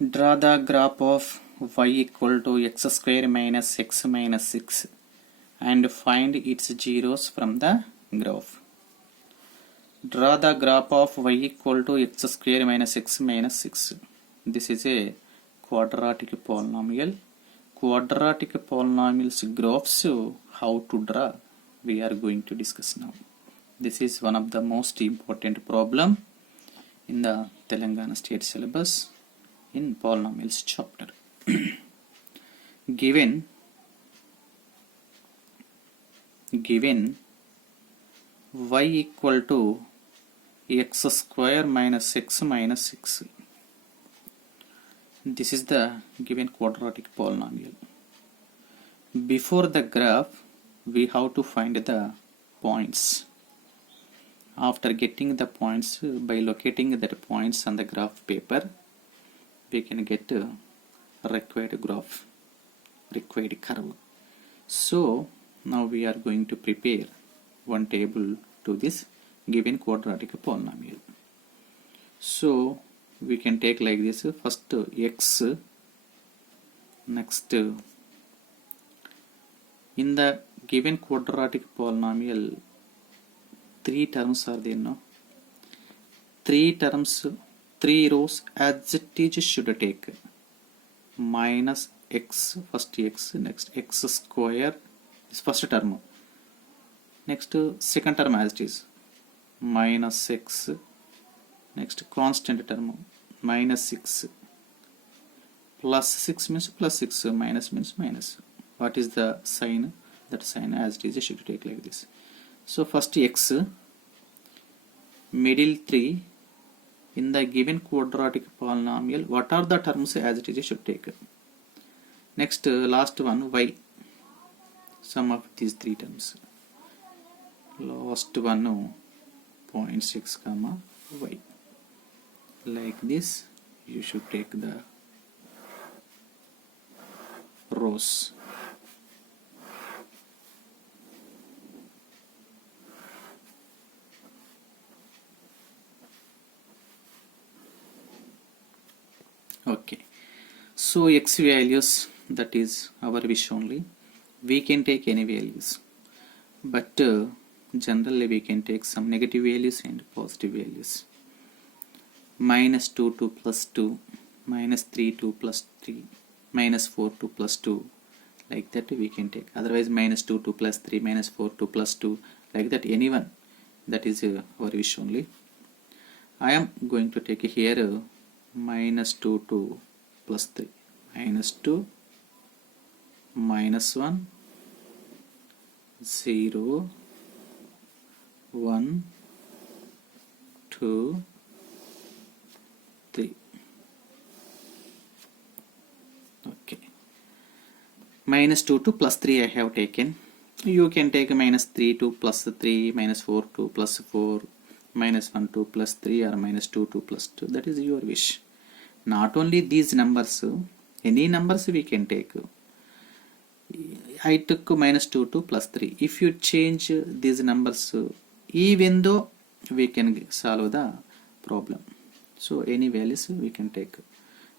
Draw the graph of y equal to x square minus x minus 6 and find its zeros from the graph. Draw the graph of y equal to x square minus x minus 6. This is a quadratic polynomial. Quadratic polynomials graphs, how to draw, we are going to discuss now. This is one of the most important problem in the Telangana state syllabus in polynomials chapter. Given y equal to x square minus x minus 6. This is the given quadratic polynomial. Before the graph, we have to find the points. After getting the points, by locating the points on the graph paper, we can get a required graph, required curve. So now we are going to prepare one table to this given quadratic polynomial. So we can take like this: first x, next in the given quadratic polynomial, three terms are there, no? Three rows as it is should take. Minus x, first x, next x square is first term. Next second term as it is, minus x. Next constant term, minus 6. Plus 6 means plus 6, minus means minus. What is the sign? That sign as it is should take like this. So first x, middle 3. In the given quadratic polynomial, what are the terms as it is should take? Next last one, y. Sum of these three terms. Last one, 0.6 comma y. Like this you should take the rows. Okay, so x values, that is our wish only. We can take any values, but generally we can take some negative values and positive values. Minus 2 2 plus 2, minus 3 2 plus 3, minus 4 2 plus 2, like that we can take. Otherwise minus 2 2 plus 3, minus 4 2 plus 2, like that anyone, that is our wish only. I am going to take here minus 2 2 plus 3, minus 2, minus 1, 0, 1, 2, 3. Okay, minus 2 2 plus 3 I have taken. You can take minus 3 2 plus 3, minus 4 2 plus 4, minus 1 2 plus 3, or minus 2 2 plus 2. That is your wish. Not only these numbers, any numbers we can take. I took minus 2 2 plus 3. If you change these numbers, even though we can solve the problem. So any values we can take.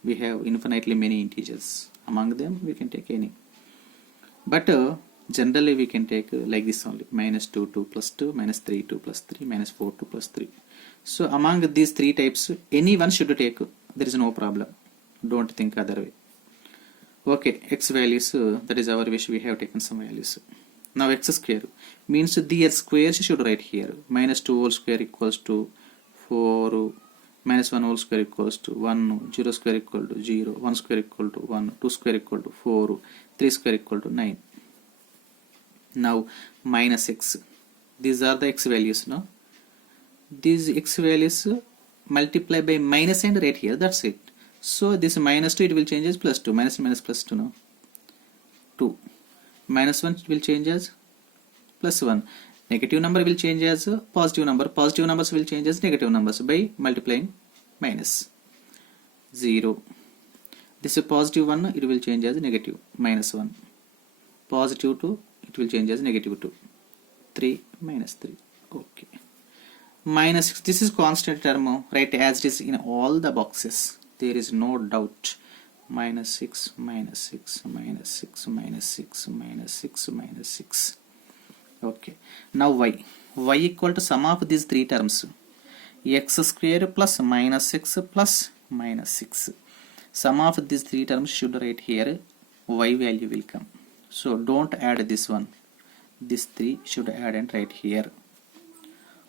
We have infinitely many integers. Among them we can take any. But generally we can take like this only: minus 2 2 plus 2, minus 3 2 plus 3, minus 4 2 plus 3. So among these three types, any one should take. There is no problem. Don't think other way. Okay, x values, that is our wish. We have taken some values. Now x square means the squares should write here. Minus 2 whole square equals to 4, minus 1 whole square equals to 1, 0 square equal to 0, 1 square equal to 1, 2 square equal to 4, 3 square equal to 9. Now minus x. These are the x values now. These x values multiply by minus and right here, that's it. So this minus 2 it will change as plus 2, minus minus plus 2 now. 2. Minus 1 will change as plus 1. Negative number will change as positive number. Positive numbers will change as negative numbers by multiplying minus. 0. This is positive 1, it will change as negative, minus 1. Positive 2, it will change as negative 2. 3 minus 3. Okay. Minus 6, this is constant term, right, as it is in all the boxes. there is no doubt. Minus 6, minus 6, minus 6, minus 6, minus 6, minus 6. Okay. Now y. Y equal to sum of these three terms. X square plus minus 6 plus minus 6. Sum of these three terms should write here. Y value will come. So don't add this one. This 3 should add and write here.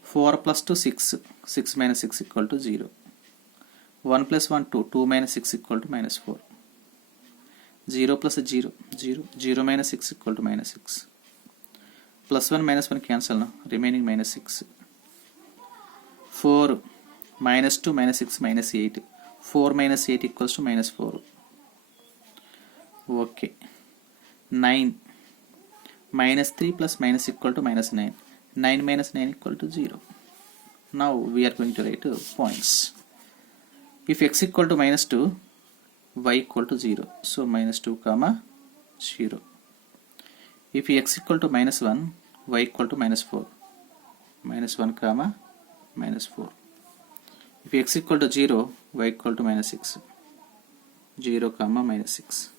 4 plus 2, 6. 6 minus 6 equal to 0. 1 plus 1, 2. 2 minus 6 equal to minus 4. 0 plus 0. 0. 0 minus 6 equal to minus 6. Plus 1 minus 1 cancel now. Remaining minus 6. 4 minus 2 minus 6 minus 8. 4 minus 8 equals to minus 4. Okay. 9. Minus 3 plus minus equal to minus 9. 9 minus 9 equal to 0. Now we are going to write points. If x equal to minus 2, y equal to 0. So minus 2 comma 0. If x equal to minus 1, y equal to minus 4. Minus 1 comma minus 4. If x equal to 0, y equal to minus 6. 0 comma minus 6.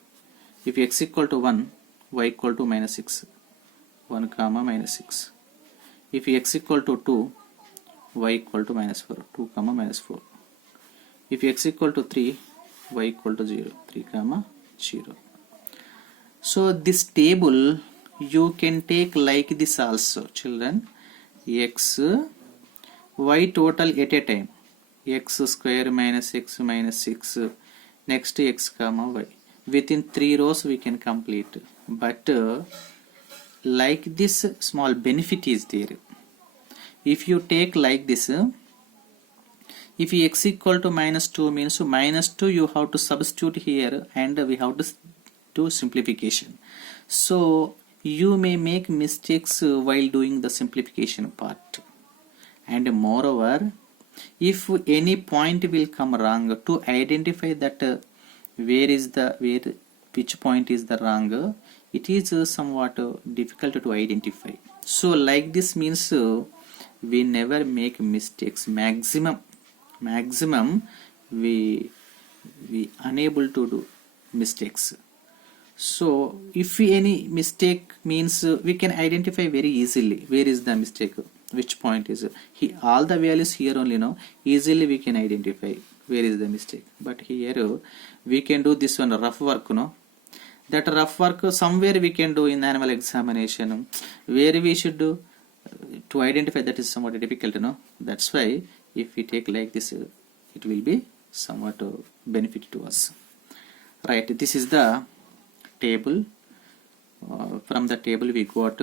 If x equal to 1, y equal to minus 6. 1 comma minus 6. If x equal to 2, y equal to minus 4. 2 comma minus 4. If x equal to 3, y equal to 0. 3 comma 0. So this table you can take like this also, children. X, y total at a time. X square minus x minus 6. Next x comma y. Within 3 rows we can complete. But like this, small benefit is there. If you take like this, if x equal to minus 2 means minus 2 you have to substitute here and we have to do simplification. So you may make mistakes while doing the simplification part. And moreover, if any point will come wrong, to identify that which point is the wrong, it is somewhat difficult to identify. So like this means we never make mistakes. Maximum we unable to do mistakes. So if any mistake means we can identify very easily where is the mistake, which point is all the values here only now, easily we can identify where is the mistake. But here we can do this one rough work, no? That rough work somewhere we can do in annual examination, where we should do to identify, that is somewhat difficult, no? That's why if we take like this, it will be somewhat benefit to us. Right, this is the table. From the table we got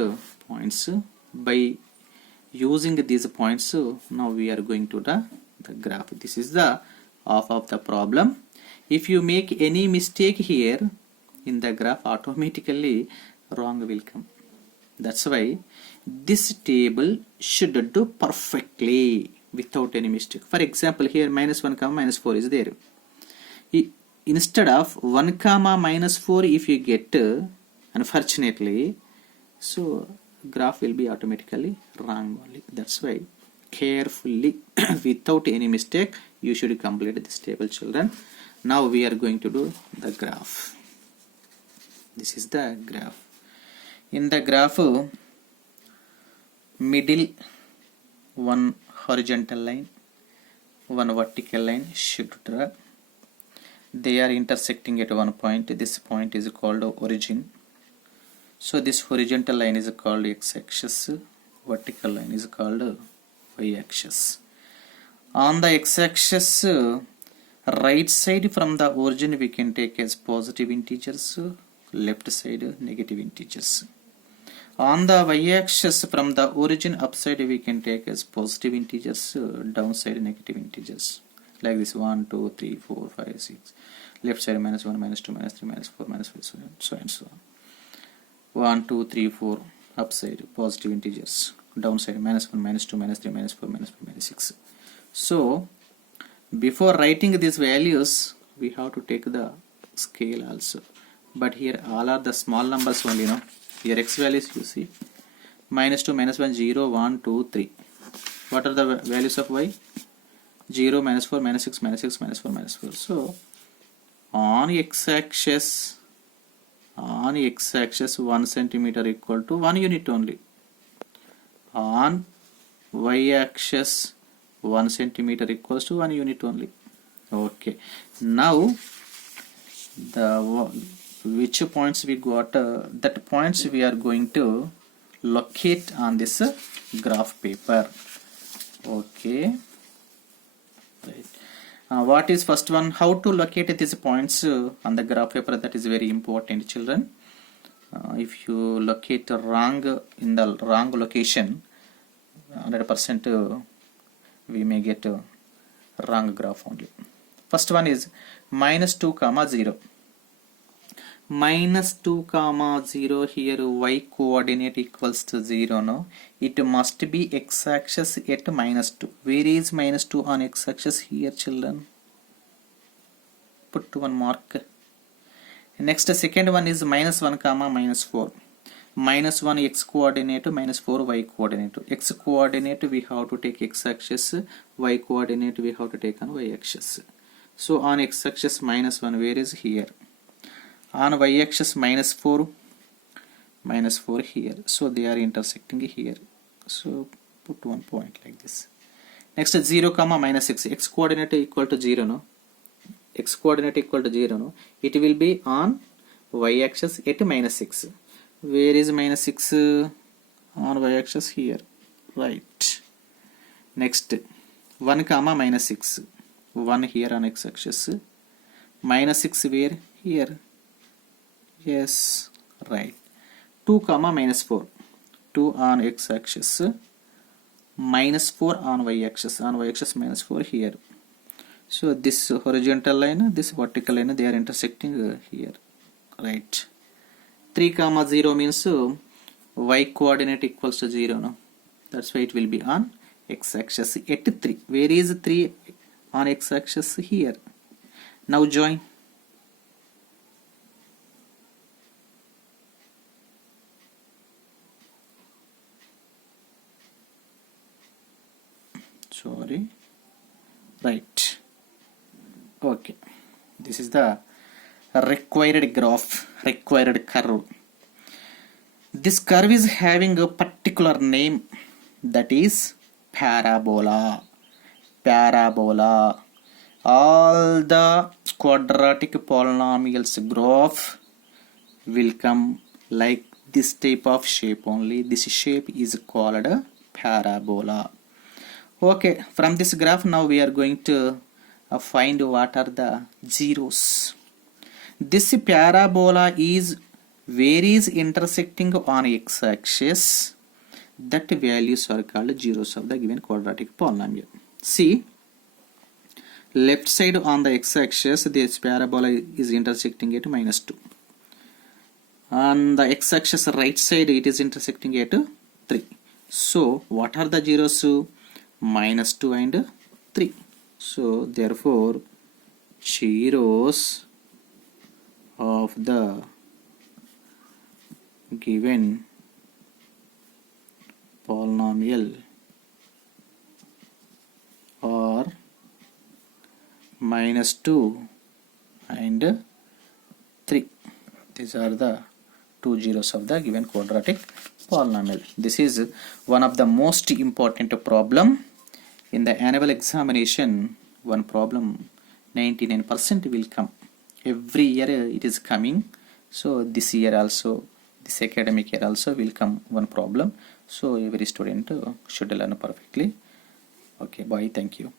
points. By using these points, now we are going to the graph. This is the half of the problem. If you make any mistake here in the graph, automatically wrong will come. That's why this table should do perfectly without any mistake. For example, here minus 1 comma minus 4 is there. Instead of 1 comma minus 4 if you get, unfortunately, so graph will be automatically wrong only. That's why carefully without any mistake you should complete this table, children. Now we are going to do the graph. This is the graph. In the graph, middle one horizontal line, one vertical line should draw. They are intersecting at one point. This point is called origin. So this horizontal line is called x-axis, vertical line is called y-axis. On the x-axis, right side from the origin we can take as positive integers, left side negative integers. On the y-axis from the origin upside we can take as positive integers, downside negative integers. Like this 1, 2, 3, 4, 5, 6. Left side minus 1, minus 2, minus 3, minus 4, minus 5, so and so on. 1, 2, 3, 4. Upside positive integers. Downside minus 1, minus 2, minus 3, minus 4, minus 5, minus 6. So before writing these values we have to take the scale also. But here all are the small numbers only, no? Here x values you see. Minus 2, minus 1, 0, 1, 2, 3. What are the values of y? 0, minus 4, minus 6, minus 6, minus 4, minus 4. So on x-axis 1 centimeter equal to 1 unit only. On y-axis 1 centimeter equals to 1 unit only. Okay, now the which points we got, that points we are going to locate on this graph paper. Okay, right. What is first one? How to locate these points on the graph paper? That is very important, children. If you locate wrong in the wrong location, 100% we may get a wrong graph only. First one is minus 2 comma 0. Minus 2 comma 0, here y coordinate equals to 0. No, it must be x-axis at minus 2. Where is minus 2 on x-axis? Here, children. Put one mark. Next, second one is minus 1 comma minus 4. Minus 1 x coordinate, minus 4 y coordinate. X coordinate we have to take x-axis, y coordinate we have to take on y-axis. So on x-axis minus 1, where is? Here. On y-axis minus 4 here. So they are intersecting here. So put one point like this. Next, 0 comma minus 6. X coordinate equal to 0. No, x coordinate equal to 0. No, it will be on y-axis at minus 6. Where is minus 6? On y-axis here, right. Next, 1 comma minus 6. 1 here on x-axis. Minus 6 where? Here. Yes, right. 2 comma minus 4. 2 on x-axis. Minus 4 on y-axis. On y-axis minus 4 here. So this horizontal line, this vertical line, they are intersecting here, right. 3 comma 0 means y coordinate equals to 0. No, that's why it will be on x-axis at 3. Where is 3 on x-axis? Here. Now join. Sorry, right. Okay, this is the required graph, required curve. This curve is having a particular name, that is parabola. Parabola. All the quadratic polynomials graph will come like this type of shape only. This shape is called a parabola. Okay, from this graph now we are going to find what are the zeros. This parabola is where is intersecting on x-axis, that values are called zeros of the given quadratic polynomial. See, left side on the x-axis this parabola is intersecting at minus 2. On the x-axis right side it is intersecting at 3. So what are the zeros? Minus 2 and 3. So therefore zeros of the given polynomial are minus 2 and 3. These are the two zeros of the given quadratic polynomial. This is one of the most important problem in the annual examination. One problem 99% will come. Every year it is coming. So this year also, this academic year also will come one problem. So every student should learn perfectly. Okay, bye. Thank you.